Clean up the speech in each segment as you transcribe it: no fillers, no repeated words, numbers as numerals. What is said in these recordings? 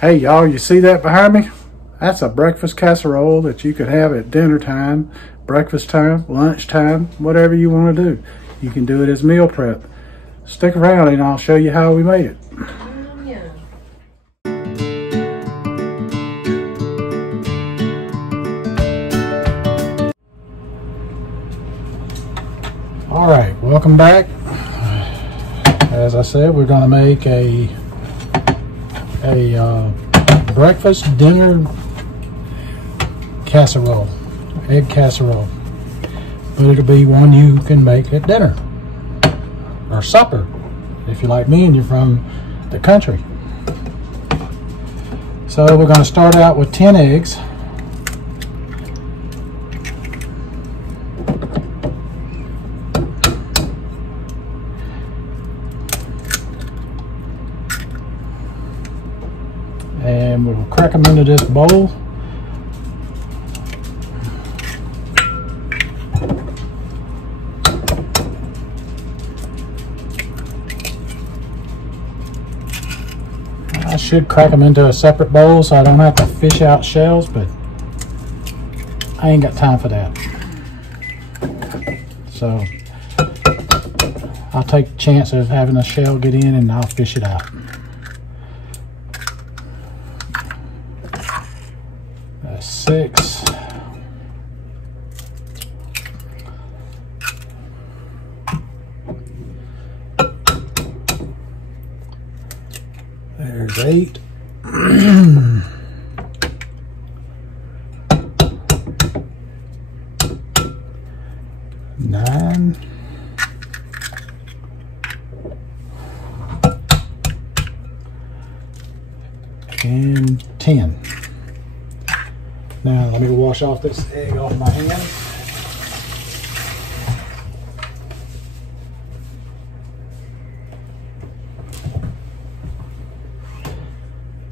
Hey y'all, you see that behind me? That's a breakfast casserole that you could have at dinner time, breakfast time, lunch time, whatever you want to do. You can do it as meal prep. Stick around and I'll show you how we made it. Yeah. All right, welcome back. As I said, we're gonna make a breakfast dinner casserole, egg casserole. But it'll be one you can make at dinner or supper if you're like me and you're from the country. So we're gonna start out with 10 eggs. And we'll crack them into this bowl. I should crack them into a separate bowl so I don't have to fish out shells, but I ain't got time for that. So I'll take the chance of having a shell get in and I'll fish it out. That's 6. There's 8. 9. And 10. Now let me wash off this egg off my hand.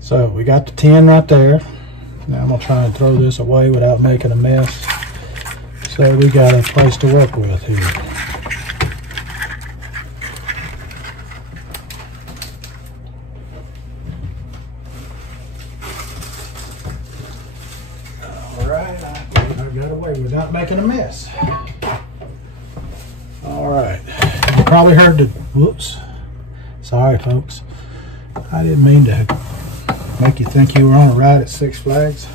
So we got the 10 right there. Now I'm gonna try and throw this away without making a mess. So we got a place to work with here. Alright, I got away without making a mess. Alright, you probably heard the, whoops, sorry folks. I didn't mean to make you think you were on a ride at Six Flags.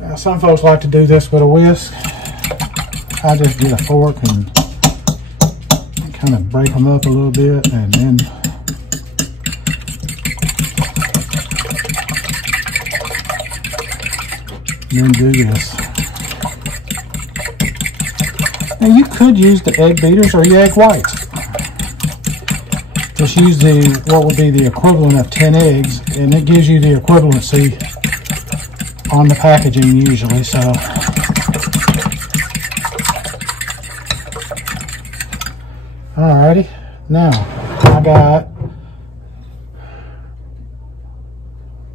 Now some folks like to do this with a whisk. I just get a fork and kind of break them up a little bit and then do this. Now you could use the egg beaters or your egg whites. Just use what would be the equivalent of 10 eggs, and it gives you the equivalency on the packaging usually. So alrighty, now I got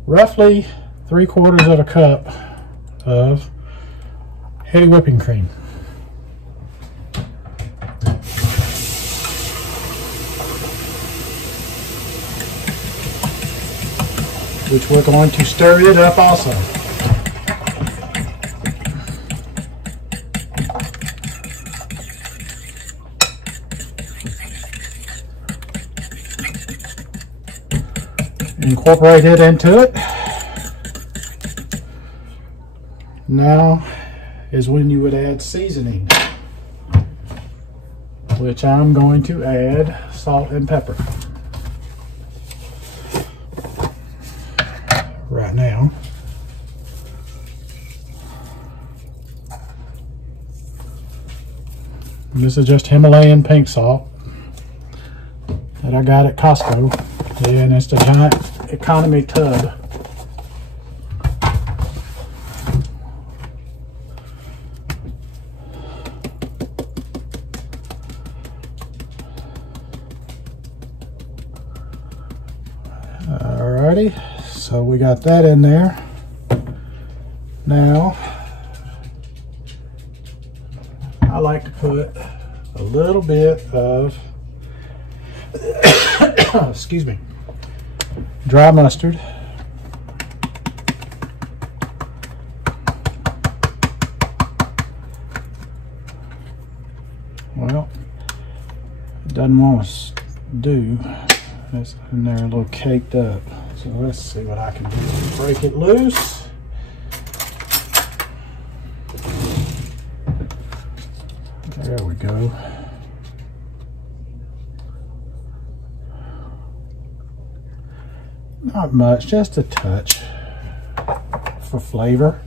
roughly 3/4 of a cup of heavy whipping cream. Which we're going to stir it up also. Incorporate it into it. Now is when you would add seasoning, which I'm going to add salt and pepper. Right now. This is just Himalayan pink salt that I got at Costco, and it's the giant economy tub. Alrighty. So we got that in there. Now, like to put a little bit of excuse me, dry mustard. Well, it doesn't want to do. It's in there a little caked up. So let's see what I can do to break it loose. There we go. Not much, just a touch for flavor.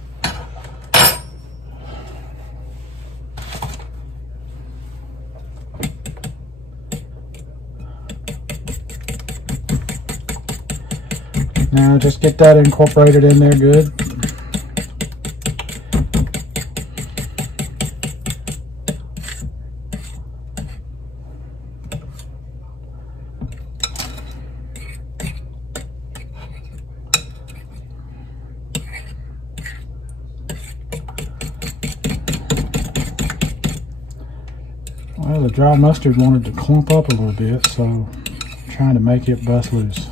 Now just get that incorporated in there good. Well, the dry mustard wanted to clump up a little bit, so I'm trying to make it bust loose.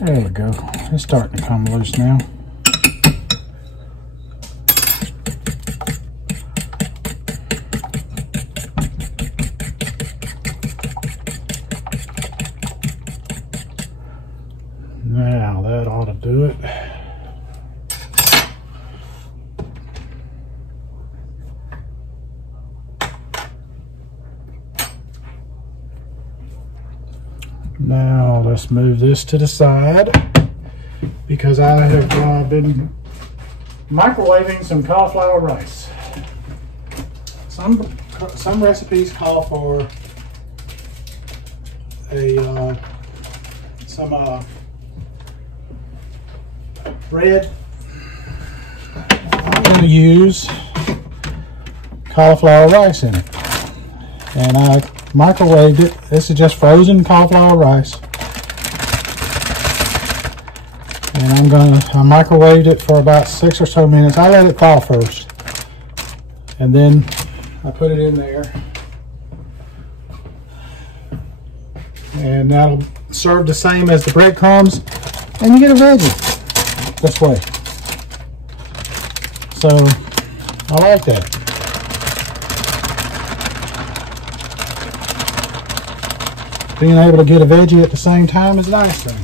There we go. It's starting to come loose now. Now that ought to do it. Now let's move this to the side because I have been microwaving some cauliflower rice. Some recipes call for some bread. I'm going to use cauliflower rice in it, and I microwaved it. This is just frozen cauliflower rice, and I microwaved it for about 6 or so minutes. I let it thaw first, and then I put it in there, and that'll serve the same as the breadcrumbs, and you get a veggie this way. So I like that. Being able to get a veggie at the same time is a nice thing.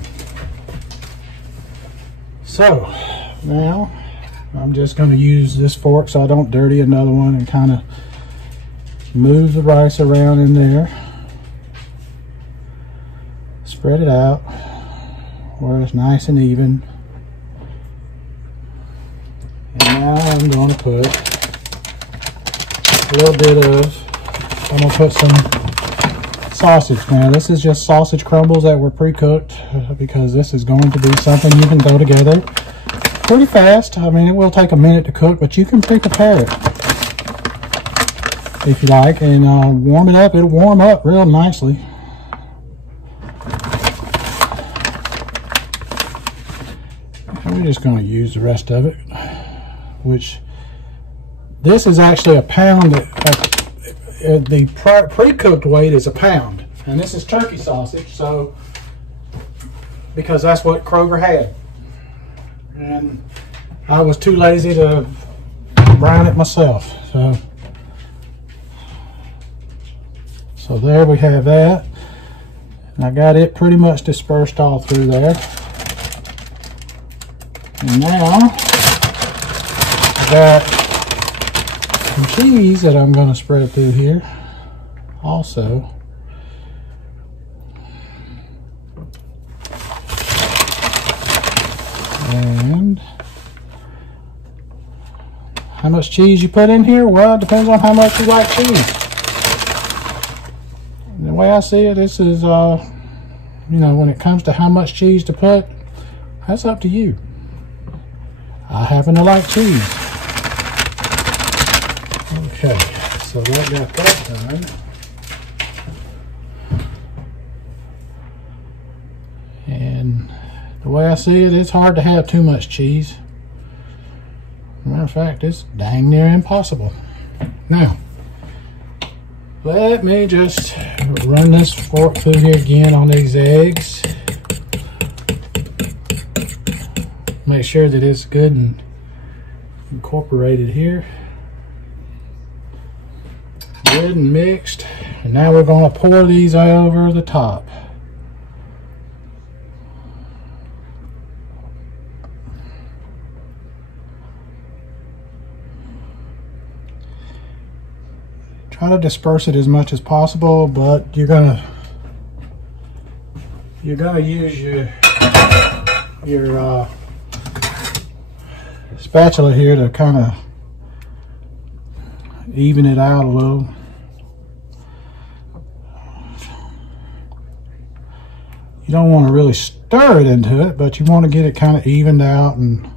So now I'm just going to use this fork so I don't dirty another one and kind of move the rice around in there. Spread it out where it's nice and even. And now I'm going to put a little bit of, I'm going to put some sausage. Now this is just sausage crumbles that were pre-cooked because this is going to be something you can go together pretty fast. I mean, it will take a minute to cook, but you can pre-prepare it if you like, and warm it up. It'll warm up real nicely. And we're just going to use the rest of it, which this is actually a pound. The pre-cooked weight is a pound, and this is turkey sausage, so because that's what Kroger had, and I was too lazy to brine it myself. So there we have that, and I got it pretty much dispersed all through there. And now I got some cheese that I'm going to spread through here also. And how much cheese you put in here? Well, it depends on how much you like cheese. And the way I see it, this is, you know, when it comes to how much cheese to put, that's up to you. I happen to like cheese. Okay, so that got that done. And the way I see it, it's hard to have too much cheese. Matter of fact, it's dang near impossible. Now, let me just run this fork through here again on these eggs. Make sure that it's good and incorporated here. Good and mixed. And now we're going to pour these over the top. Try to disperse it as much as possible, but you're gonna use your spatula here to kind of even it out a little. You don't want to really stir it into it, but you want to get it kind of evened out, and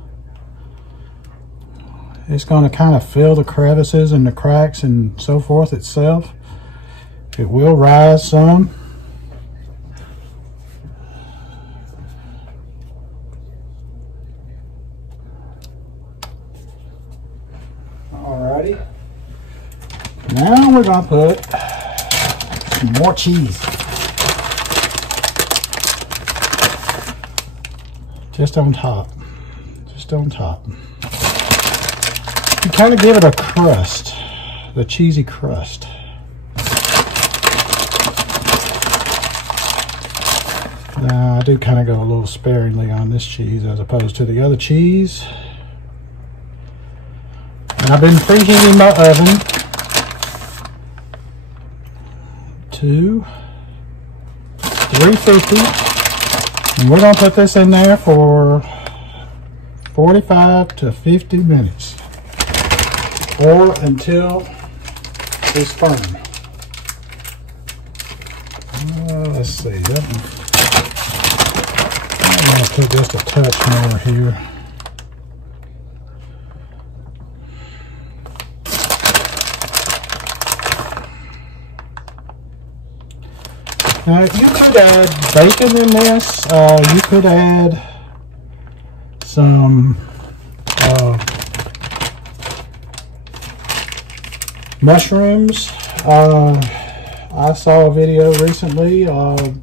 it's going to kind of fill the crevices and the cracks and so forth itself. It will rise some. Alrighty. Now we're going to put some more cheese. Just on top. Just on top. You kind of give it a crust, the cheesy crust. Now, I do kind of go a little sparingly on this cheese as opposed to the other cheese. And I've been preheating my oven to 350. And we're going to put this in there for 45 to 50 minutes. Or until it's firm. Let's see. I'm going to put just a touch more here. Now you could add bacon in this. You could add some mushrooms. I saw a video recently of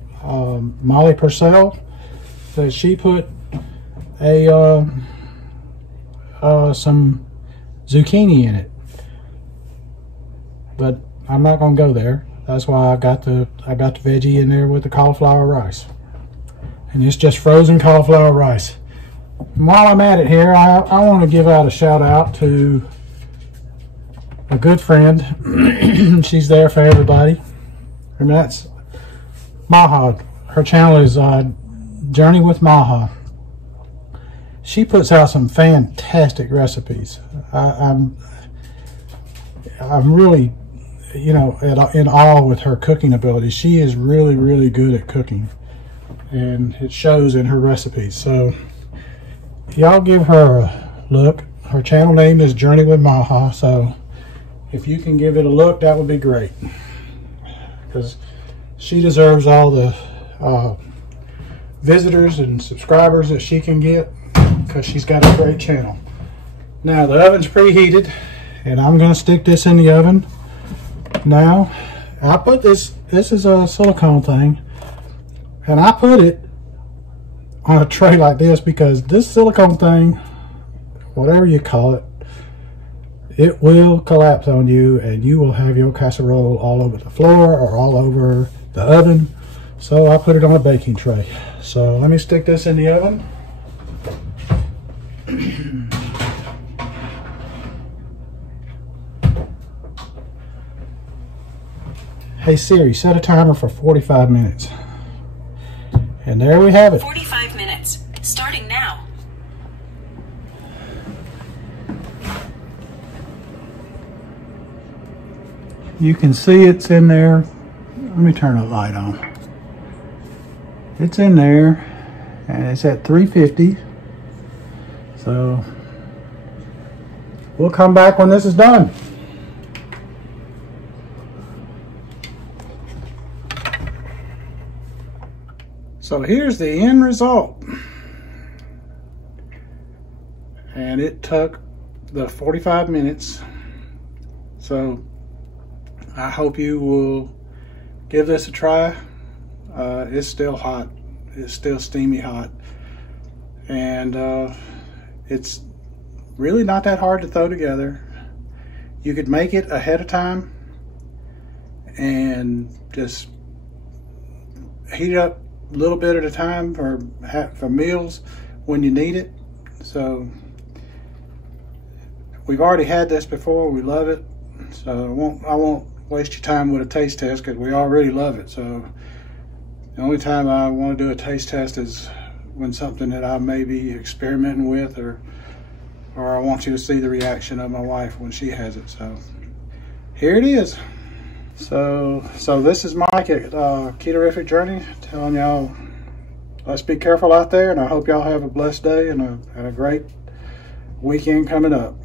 Molly Purcell that she put some zucchini in it, but I'm not gonna go there. That's why I got the veggie in there with the cauliflower rice, and it's just frozen cauliflower rice. And while I'm at it here, I want to give out a shout out to a good friend. She's there for everybody, and that's Maha. Her channel is Journey with Maha. She puts out some fantastic recipes. I'm really, you know, in awe with her cooking ability. She is really, really good at cooking, and it shows in her recipes. So y'all give her a look. Her channel name is Journey with Maha. So if you can give it a look, that would be great, because she deserves all the visitors and subscribers that she can get, because she's got a great channel. Now the oven's preheated, and I'm going to stick this in the oven. Now I put this is a silicone thing, and I put it on a tray like this because this silicone thing, whatever you call it, it will collapse on you, and you will have your casserole all over the floor or all over the oven. So I put it on a baking tray. So let me stick this in the oven. Hey Siri, set a timer for 45 minutes. And there we have it. 45 minutes, starting now. You can see it's in there. Let me turn the light on. It's in there, and it's at 350. So we'll come back when this is done. So here's the end result. And it took the 45 minutes. So I hope you will give this a try. It's still hot. It's still steamy hot. And it's really not that hard to throw together. You could make it ahead of time and just heat it up a little bit at a time for meals when you need it. So we've already had this before. We love it. So I won't waste your time with a taste test because we already love it. So the only time I want to do a taste test is when something that I may be experimenting with, or I want you to see the reaction of my wife when she has it. So here it is. So this is Mike at Ketorific Journey, telling y'all, let's be careful out there, and I hope y'all have a blessed day and a great weekend coming up.